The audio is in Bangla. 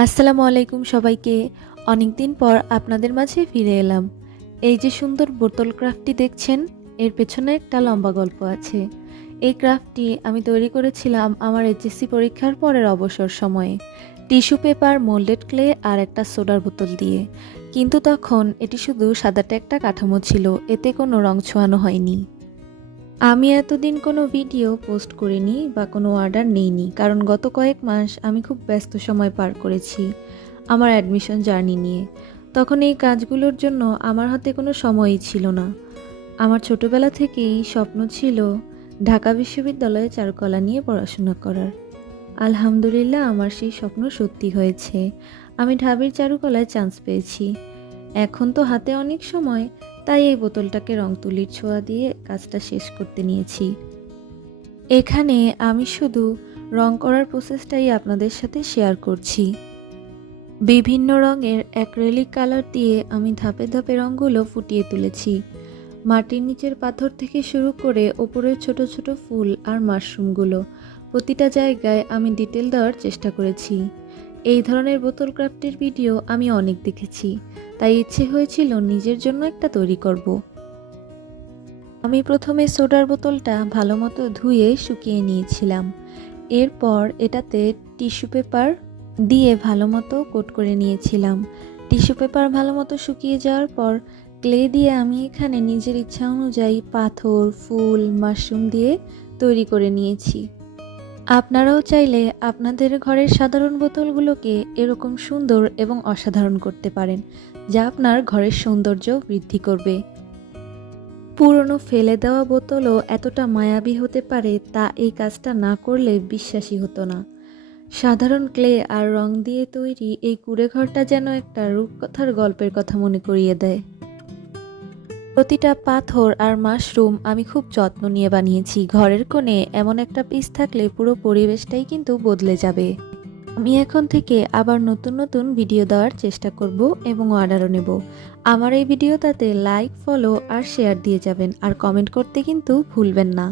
আসসালামু আলাইকুম সবাইকে। অনেকদিন পর আপনাদের মাঝে ফিরে এলাম। এই যে সুন্দর বোতল ক্রাফটটি দেখছেন, এর পেছনে একটা লম্বা গল্প আছে। এই ক্রাফটটি আমি তৈরি করেছিলাম আমার এইচএসসি পরীক্ষার পরের অবসর সময়ে। টিস্যু পেপার, মোল্ডেড ক্লে আর একটা সোডার বোতল দিয়ে। কিন্তু তখন এটি শুধু সাদাটে একটা কাঠামো ছিল, এতে কোনো রং ছোঁয়ানো হয়নি। আমি এতদিন কোনো ভিডিও পোস্ট করিনি বা কোনো অর্ডার নেইনি, কারণ গত কয়েক মাস আমি খুব ব্যস্ত সময় পার করেছি আমার অ্যাডমিশন জার্নি নিয়ে। তখন এই কাজগুলোর জন্য আমার হাতে কোনো সময়ই ছিল না। আমার ছোটবেলা থেকেই স্বপ্ন ছিল ঢাকা বিশ্ববিদ্যালয়ে চারুকলা নিয়ে পড়াশোনা করার। আলহামদুলিল্লাহ, আমার সেই স্বপ্ন সত্যি হয়েছে। আমি ঢাবির চারুকলায় চান্স পেয়েছি। এখন তো হাতে অনেক সময়, তাই এই বোতলটাকে রং তুলির ছোঁয়া দিয়ে কাজটা শেষ করতে নিয়েছি। এখানে আমি শুধু রং করার প্রসেসটাই আপনাদের সাথে শেয়ার করছি। বিভিন্ন রঙের অ্যাক্রিলিক কালার দিয়ে আমি ধাপে ধাপে রঙগুলো ফুটিয়ে তুলেছি। মাটির নিচের পাথর থেকে শুরু করে ওপরের ছোট ছোট ফুল আর মাশরুমগুলো, প্রতিটা জায়গায় আমি ডিটেল দেওয়ার চেষ্টা করেছি। এই ধরনের বোতল ক্রাফটের ভিডিও আমি অনেক দেখেছি, তাই ইচ্ছে হয়েছিল নিজের জন্য একটা তৈরি করব। আমি প্রথমে সোডার বোতলটা ভালো মতো ধুয়ে শুকিয়ে নিয়েছিলাম। এরপর এটাতে টিস্যু পেপার দিয়ে ভালো মতো কোট করে নিয়েছিলাম। টিস্যু পেপার ভালো মতো শুকিয়ে যাওয়ার পর ক্লে দিয়ে আমি এখানে নিজের ইচ্ছা অনুযায়ী পাথর, ফুল, মাশরুম দিয়ে তৈরি করে নিয়েছি। আপনারাও চাইলে আপনাদের ঘরের সাধারণ বোতলগুলোকে এরকম সুন্দর এবং অসাধারণ করতে পারেন, যা আপনার ঘরের সৌন্দর্য বৃদ্ধি করবে। পুরনো ফেলে দেওয়া বোতলও এতটা মায়াবী হতে পারে, তা এই কাজটা না করলে বিশ্বাসই হতো না। সাধারণ ক্লে আর রং দিয়ে তৈরি এই কুঁড়েঘরটা যেন একটা রূপকথার গল্পের কথা মনে করিয়ে দেয়। প্রতিটা পাথর আর মাশরুম আমি খুব যত্ন নিয়ে বানিয়েছি। ঘরের কোণে এমন একটা পিস থাকলে পুরো পরিবেশটাই কিন্তু বদলে যাবে। আমি এখন থেকে আবার নতুন নতুন ভিডিও দেওয়ার চেষ্টা করব এবং অর্ডারও নেব। আমার এই ভিডিওটাতে লাইক, ফলো আর শেয়ার দিয়ে যাবেন, আর কমেন্ট করতে কিন্তু ভুলবেন না।